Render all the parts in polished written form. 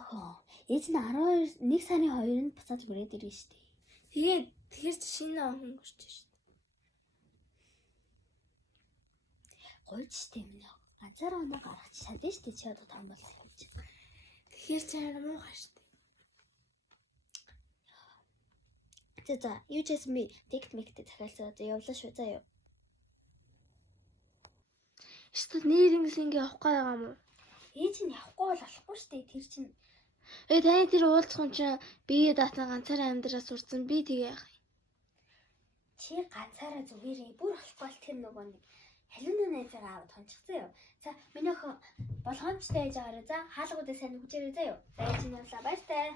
Яахан. Ээж нь 1 сарын 2-нд буцаад хүрээд ирнэ шүү дээ. Тэгэхээр шинэ он өнгөрч шүү дээ. Гойч штэ минь. Ганцаараа оноо гаргаж чадсан штэ чи одоо том болсон юм чи. Тэгэхээр чаар муухай шүү дээ. За юу ч гэсэн би тикт мэгтэй захиалцаад явлаа шүү заа юу. Эсвэл нэрнгэс ингээ авах байгаа юм уу? Ээж нь явахгүй бол болохгүй штэ тэр чинь. Таны тэр уулзах юм чинь бие датна ганцаараа амьдраа сурцсан би тэгээ яах юм? Чи ганцаараа зүгээрээ бүр болохгүй бол тэр нөгөө нэг халууны найзаагаа аваад хончихсан юу. За миний охин болгоомжтой ээж аваарай за хаалгуудаа сайн үгжээрэй заа юу. За ээж нь явлаа баяртай.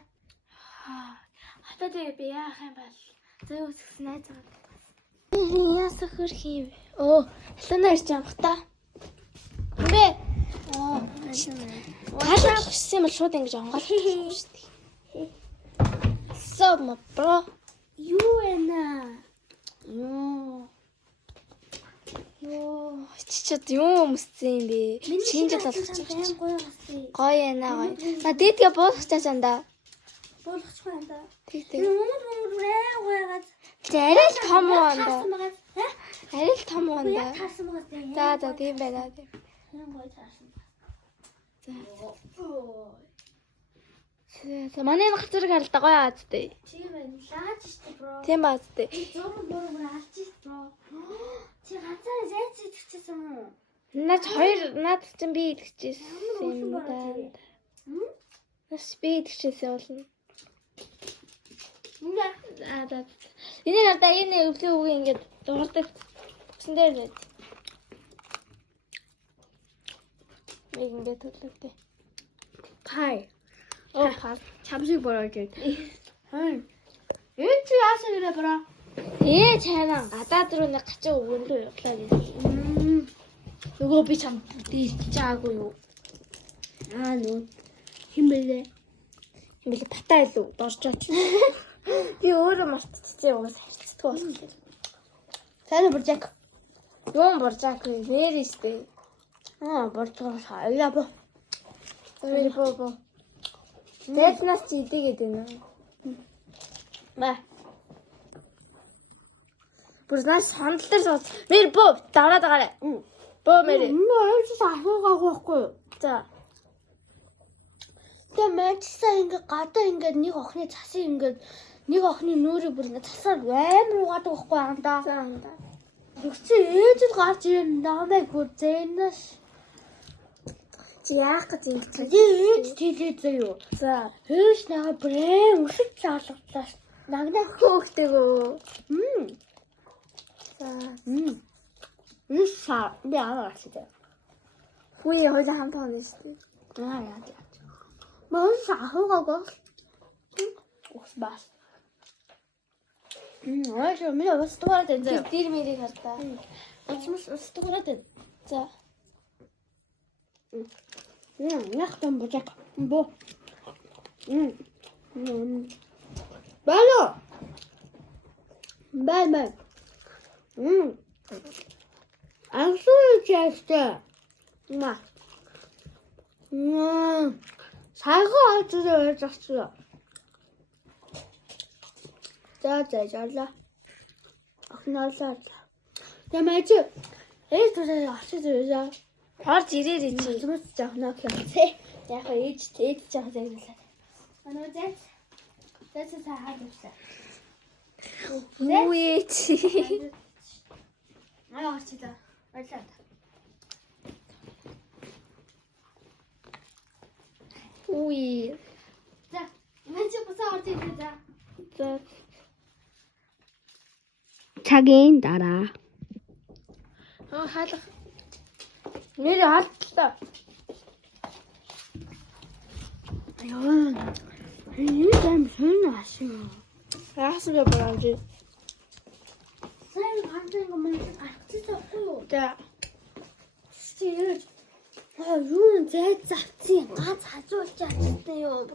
Хатаа тэгээ би яах юм бол зөө үсгсэн найз байгаа. Яасах хөрх юм. Халууна ирж амх та. Бэ. Хаалга гисэн бол шууд ингэж онгоолж шүү дээ. So my bro. Юу вэ наа? Чичээд юм өмссөн юм бэ? Шинэ жил болгож байгаа. Гоё гасгүй. Гоё яана гоё. На дээдгээ буулгах чаашаанда. Буулгачих юм да. Тэг. Гойгаад. Арай л том уу анда. Арай л том уу анда. Таарсан байгаа. За тийм байна. Гоё таарсан. За манай гар зэрэг харалта гоё аадтай. Тийм байна. Лаач штэ бро. Тийм аадтай. Зураг мөр алж бро. Чи ганцаараа зайц идчихсэн юм уу? Наад чинь би идчихсэн юм да. Нас би идчихсэн болно. Энэ надаа энэ өвлөө үг ингээд дуурдаг бүсэн дээр байд. Нэг ингээд төлөвтэй. Пай. Паа. Чамшиг бороо гээд. Энэ чи яасан гэрэ бро? Чайнаа гадаад руу нэг гачаа өгөндөө явлаа гэсэн. Нөгөө би чам дийчаагүй юу? Нөө химэлээ. Хэмээл батаа илүү доржооч. Би өөрөө мартчихсан уус харцдаг болох. Сайн боржак. Юу боржаак вэ? Нэр штэ. Боржоо шаая бо. Зөөр боо. Тэднээс чи идэгээд байна уу? Ба. Бүрнээс хандл дээр сууц. Мэр боо даваад байгаарай. Боо мэр. Өөч ахуугаа байхгүй. За. Тэгээ мэжсаа ингээ гадаа ингээ нэг охины цасыг ингээ нэг охины нүүрийг бүр ингээ цасаар амар угаадаг байхгүй андаа. За анда. Тэгсэн ээжэд гарч ирэн намайг бүр зэнэш. Чи яах гэж ингэж Ээж тэлээд заяа. За. Ээж наа брээн өсөж цаалгалаа. Нагнаа Хөөхтэйгөө. За. Ишаа би аваасаа. Хүүе хоёул хамт хонё штэ. Яа. Мөн сахуугаа. Ус бас. Ой, миний ус туураад энэ заяа. Тэр мэрийг хардаа. Ус туураад энэ. За. Яг том божак. Бо. Бало. Бай. Ансуу чаштай. Ма. Сайхан очроо яцчихсан. За жаалаа. Ахнаалаа. Ямаач. Тусаа очиж ирээ. Орж ирээрэй чи. Зүмэс жахнаа гэхээ. Яг ээж жаах зэрэглээ. Анаа зэт. Зэт хаад үзлээ. Хүүе чи. Очилаа. Баярлалаа. Хүүе. За, мэн чи босоо орж ирээ за. За. Цагийн дараа. Хаалга. Нэр хаалтлаа. Яа. Энэ юм хэн ашиг. Яасан бэ баамжи? Сайн ганцхан юм гарчихсан уу? За. Чи юу зайд завцсан гац хажуулж чадсан юу?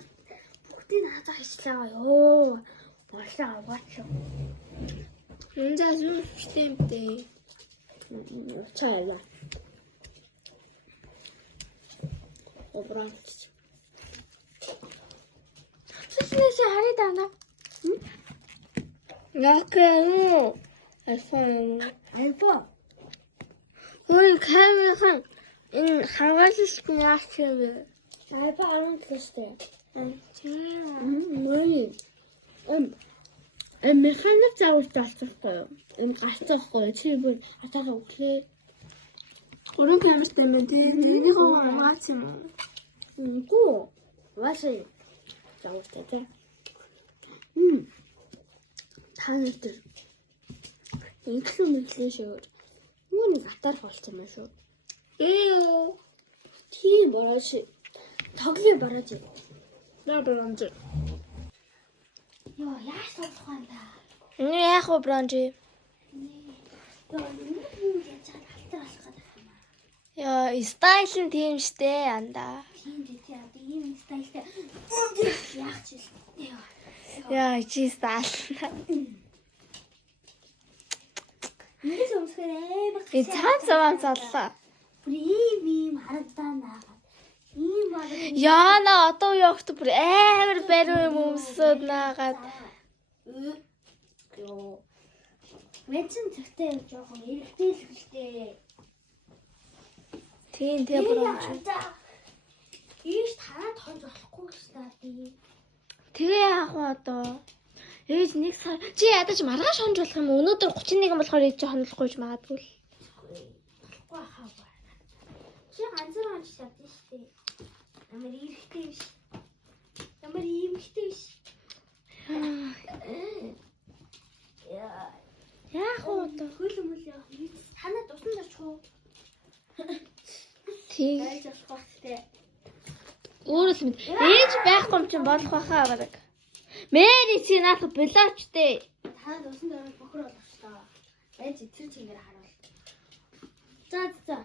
Бүгдийг хажаа хийчлээ ёо. Болоо аваач. Энэ зас юу системтэй. Чайла. Обранч. Тэснээс хараа даа. Яакаа. iPhone. Ой, камерын энэ хаваалт нь яах вэ? iPhone 10 гэжтэй. Мөний. Механик заавал таахгүй юу? Гарцахгүй чи бүр атаага өглөө. Гурван камертай мэн тэрнийг хамгаац юм уу? Үгүй. Васаа. Заавалтай тий. Та нар тэр инглиш шүү. Нүг атарх болчихсон юм шүү. Тийм бороош. Тоглоё борооч. Наа бронж. Йоо, яаш тоглох юм да? Энэ яах вэ бронж? Йоо, юу яаж алтар болох гэдэг юм аа. Яа, стайл нь тийм штэ андаа. Тийм дээ тий. Одоо ийм стайлтай. Яах ч юм. Яа, чи стайл. Нэг өмсгөр амар. Цаан цаван заллаа. Бүр ийм харагдаа наагаад. Ийм баг. Яна одоо явахт бүр амар бариу юм өмсөд наагаад. Йоо. Мэдсэн цагтаа явж жоохон эргэтэй л хэлтэй. Тийм тийм бронж. Ийш танаа тонж болохгүй шүү дээ. Тэгээ яах вэ одоо? Ээж нэг сар чи ядаж маргааш хонж болох юм уу? Өнөөдөр 31 болохоор ээж хонолохгүйж магадгүй л. Болохгүй хаа. Чи ганцаар хонж чадсан шүү дээ. Ямар эргэтэй биш. Ямар иймхтэй биш. Яах вэ одоо? Хөлөө мөл яах вэ? Танаа тусан зарч хуу. Тийм. Байж болох багтээ. Өөрөө л мэд. Ээж байхгүй юм чинь болох байхаа бараг. Мэри чи наах блочтэй. Танаа тусан дараа бохор болчихлоо. Байж эцэр чигээр харуул. За.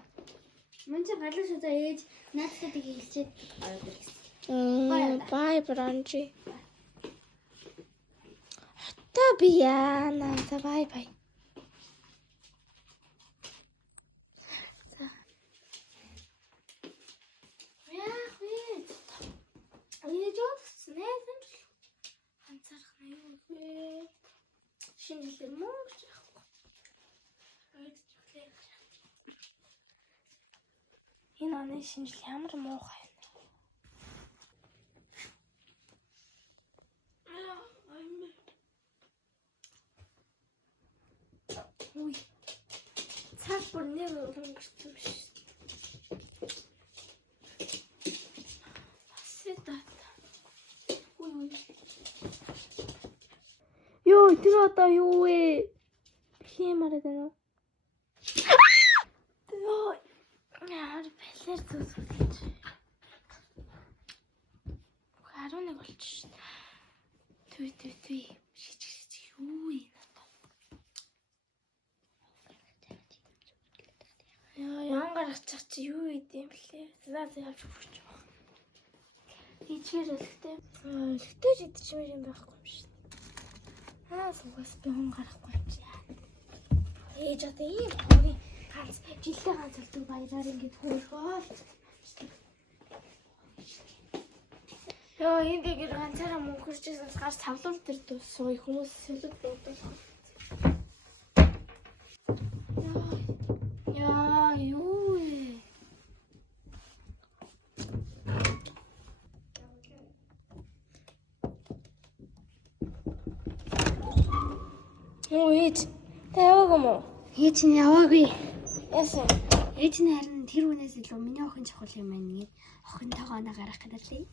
Мөн чи галуу шаа ээж наадтай тийг хэлчихэд Бай бронжи. Хата би яана. За бай. За. яах вэ? Ээж өсснээ юм. Ганцаарх нь юу вэ? Шинэлэр муу гэж яахгүй. Энэ оны шинжил ямар муухай вэ? Үй. Цаг бүр нэг өнгөрсөн биш. Басэдат. Үй. Йоо, тэр одоо юу вэ? Хэмараа даа. Йоо. Яар бэлэр зүсгэж. 11 болчих шин. Түй. Шиж юу вэ? Яан гаргачих чи юу идэм блэ? За явж өгч. Ичээр өлхтэй. Өлхтэй идчихмээр юм байхгүй юм шин. Суугаас би хүн гарахгүй юм чи. Ээж одоо ийм хоёрын ганц жилдээ ганц үлдэх баяраар ингэж хөөргөөл. Яа энэ гэр ганцаараа мөнхөрчээс гарч тавлуур дээр дуусгүй хүмүүс сэлүүд дуудах. Яа юу вэ? Ээж таваагүй юм уу? Ээж нь яваагүй. Яасан? Ээж нь харин тэр хүнээс илүү миний охин чухал юм байна гээд охинтойгоо оноо гарах гэдэг лээ.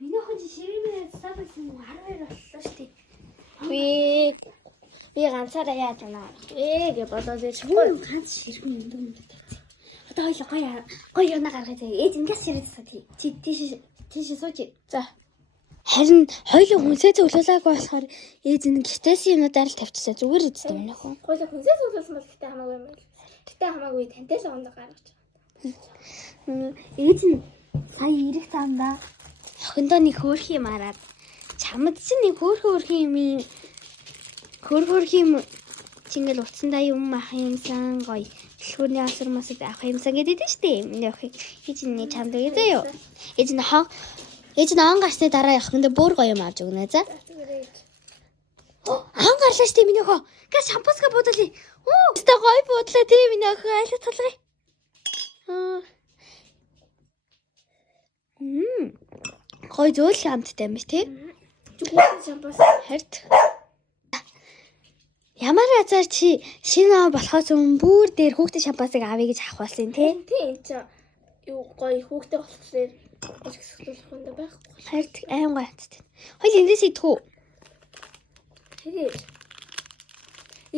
Миний охин ширэмээ сабсан 12 боллоо шүү дээ. Би ганцаараа яаж унаа. Гээ болоод ээж Хөө ганц ширхэн юм дөө тавьчих. Одоо хоёул гоё оноо гаргая. Ээж ингээс ширээсээ тийш сууж. За. Харин хоёул хүнсээ зөвлөлөөгүй болохоор ээж нь гитээс юмудаар л тавьчихсан. Зүгээр эцтэй өнөх үү? Хоёул хүнсээ зөвлөсөн бол гэтээ хамаагүй юм байна. Гэтээ хамаагүй тантай л оноо гаргаж. Ээж нь сая ирэх цаандаа охиндоо нэг хөөрх юм араад чамд чинь нэг хөөрх юм чингэл утсандаа юм ах юмсан гоё Дэлгүүрний асар масад авах юмсан гэдэг нь шүү дээ. Миний охин хийж нэг чамд өгөө юу. Ээж нь он гарсны дараа явах нь бүр гоё юм авч өгнө за. Он гарлаа шүү дээ миний охин. Газ шампуска буудлаа. Өстө гоё буудлаа тийм миний охин айлт толгой. Гоё зөөл хамттай юм биш тий? Чүгүүрний шампус. Харт. Ямар азар чи шинэ ав болохоос өмнө бүр дээр хүүхдийн шампусыг авъя гэж авах болсон тий? Тийм чи юу гоё хүүхдээ болохоор ажиг сөхлөх юм да байхгүй. Харт айн гоё хамттай. Хоёул эндээс идэх үү? Тэгээд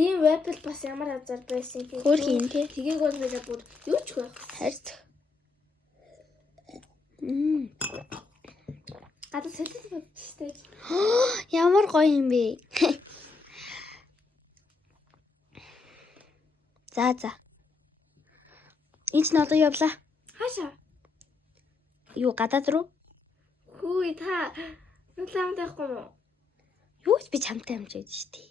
ийм вебл бас ямар азар байсан тийм. Хөөрхийн тий? Тгийг бол мэдээ бүр юу ч байх. Харт. Гадаа солиод бодчихтэй. Ямар гоё юм бэ? За. Энд нь одоо явлаа. Хаашаа? Юу гадаад руу? Хүй та нүлэмд байхгүй юу? Юу ч би чамтай хамж байж штий.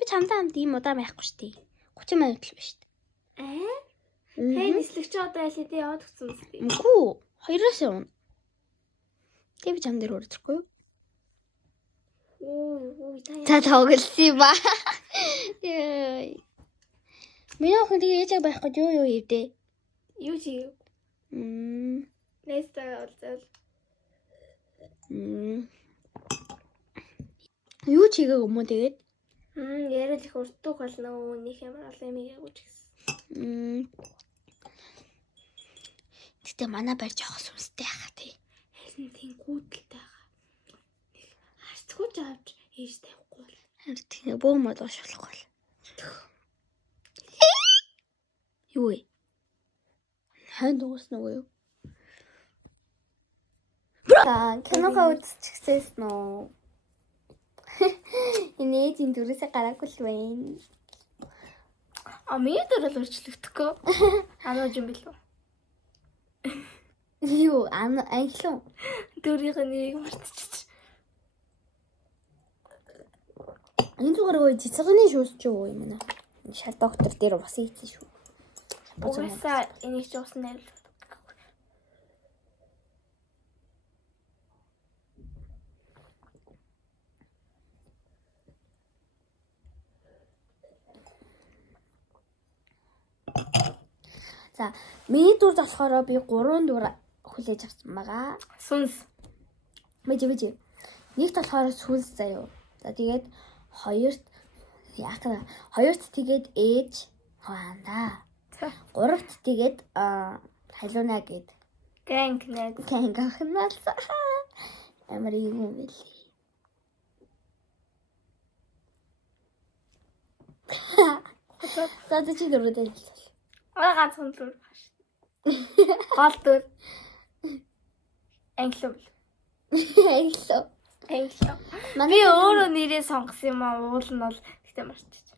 Би чамтай хамт ийм удаан байхгүй штий. 30 минут л биш штий. Хэй нислэгч одоо ялээ дээ яваад гисэн үстэй. Үгүй 2-оос явна. Тэг би чам дээр өрөхгүй юу? Ой За та тоглосон ба. Яй. Миний охин тэгээ ээжээ байх гэж юу хийвдээ? юу чи нэстэ олзол. Юу чигээ өмнө тэгээд? Яриад их уртух болно өөнийх ямар олон юм яагүй ч гэсэн. Гэтэ манай барь жоох сүнстэй хаа тий. Харин тийм гүйдэлтэй байгаа. Харцгууч авч ээж тавихгүй бол. Харин тийм бөө мод уушлахгүй л. Юу вэ? Хань дуусна уу юу? Киноха үзчихсэн нөө. Энэ тийм дүрээсээ гараагүй л байна. Миний дээр л өрчлөгдөхгүй. Анаа юм билүү? Юу англиу? Дүрийнх нь нэг мартчих. Энэ зүгээр ой цэцгний шүүс ч юу юм нэ. Шал доктор дээр бас ийцэн шүү. Угаасаа энийг ч усан найр. За, миний дүрд болохоор би 3 дүр хүлээж авсан байгаа. Сүнс. Мэж. Нэгт болохоор сүнс заяа. За тэгээд хоёрт тэгээд ээж хаанда. Гуравт тэгээд халууна гэд. Гэнг нэг. Гэнг ахнаас. Амар юм бэл. За чи дөрөвдөө. Ганцхан дүр. Гол дүр. Англиу. Англиу. Би өөрөө нэрээ сонгосон юм аа. Уул нь бол тэгтээ марччих.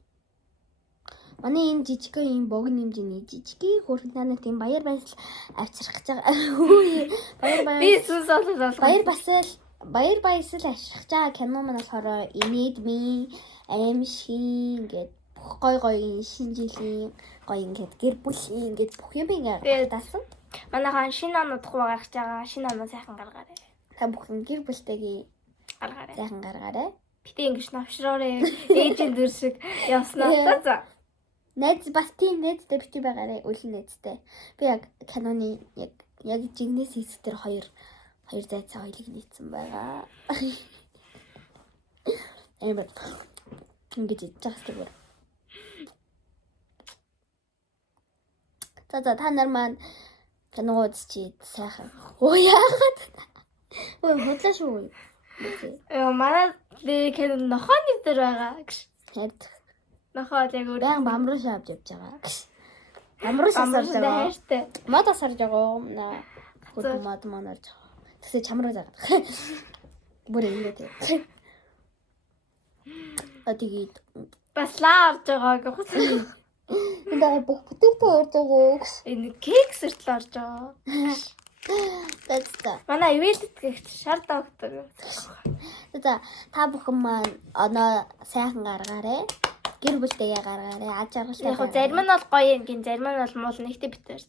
Манай энэ жижигхэн юм богн хэмжээний жижигхэн хөрхнаны тийм баяр баясал авчрах гэж байгаа. Би сүнс олол. Баяр баясал авчрах гэж байгаа кино маань болохоор Инэдми аимшиг ингээд гой шинэ жилийн гоё ингээд гэр бүлийн ингээд бүх юм ингээд даасан. Манайхан шинэ онодохгүй гаргаж байгаа. Шинэ оноо сайхан гаргаарай. Та бүхэн гэр бүлтэйгээ Гаргаарай. сайхан гаргаарай. Битээ ингэж навшроорой. Ээжийн дүр шиг явснаа за. Найз бас тийм найзтай бити байгаарай. Үлэн найзтай. Би яг киноны яг жигнэс хэсгээр хоёр зайцаа хоёлыг нийцсэн байгаа. Эмбэр ингэж идчихс тэгвэр. За та нар маань кино үзчихэд сайхан. Яагаад? Ой худлаа шүү. Манай кино нохооны дээр байгаа гэж. Хард. Нохоо яг өөр. Баян бамрууш авч явж байгаа. Бамрууш асарж байгаа. Хайртай. Мод асарж байгаа. Хөл мод манарж байгаа. Тэсээ чамруу заагаад. Бүр ингэ тэг. Тэгээд бас лаа орж байгаа гэх. энэ бүх бүтээгдэхүүн орж байгаа. Энэ кек сэртэл орж байгаа. Тэцтэй. Манай ивэлт гэгч шар доктор. За та бүхэн маань оноо сайхан гаргаарай. Гэр бүлтэйгээ гаргаарай. Аж аргалтай. Яг хөө зарим нь бол гоё юм гин, зарим нь бол муул нэгтэй битээр.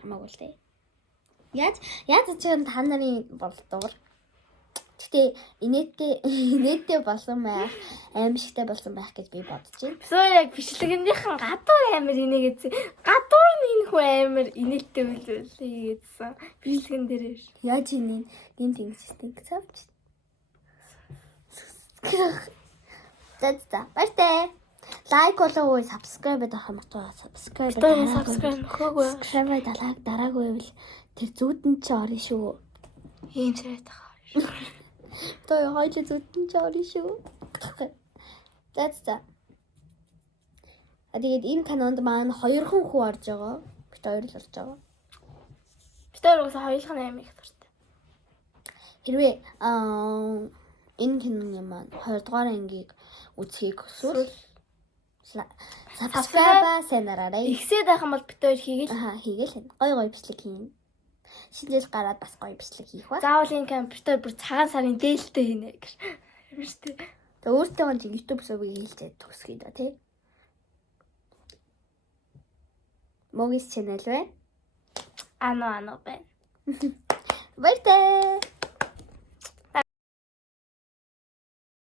Хамаагүй л дээ. Яаж ч юм та нарын болдгоор. Гэтэ инээдтэй болсон байх, аимшигтай болсон байх гэж би бодож байна. Эсвэл яг бичлэгнийхэн гадуур амар инээгээдсэн. Гадуур нь энэ хүн амар инээдтэй үлээ хийгээдсэн. Бичлэгэн дээр биш. Яаж инээ гинт ингэжтэй цавч. За. Баяртай. Лайк болоогүй, subscribe дах юм уу? Subscribe нөхөөгүй. Subscribe дараагүй бол тэр зүудэн чи орно шүү. Ийм зэрэг тахаа. Той хоёул зүудэн чи орно шүү. За. Тэгээд энэ канонд маань 2 хүн орж байгаа. Бид 2 л орж байгаа. Бид өөрөөсөө хоёулах нь аим их дуртай. Хэрвээ энэ киноны маань 2 дугаар ангийг үзхийг хүсвэл subscribe сэнараарай. Ихсээд байх юм бол бид хоёр хийгээл. Хийгээл. Гой бичлэг хийн. Шинжил гараад бас гоё бичлэг хийх ба. Заавал энэ компьютер бүр цагаан сарын дээлтэй хийнэ гэж. Юмштэй. Тэгээ өөртөө гоо YouTube сувыг хийлцээд төгсгий да тий. Могис channel вэ? Ано байна. Баяртай.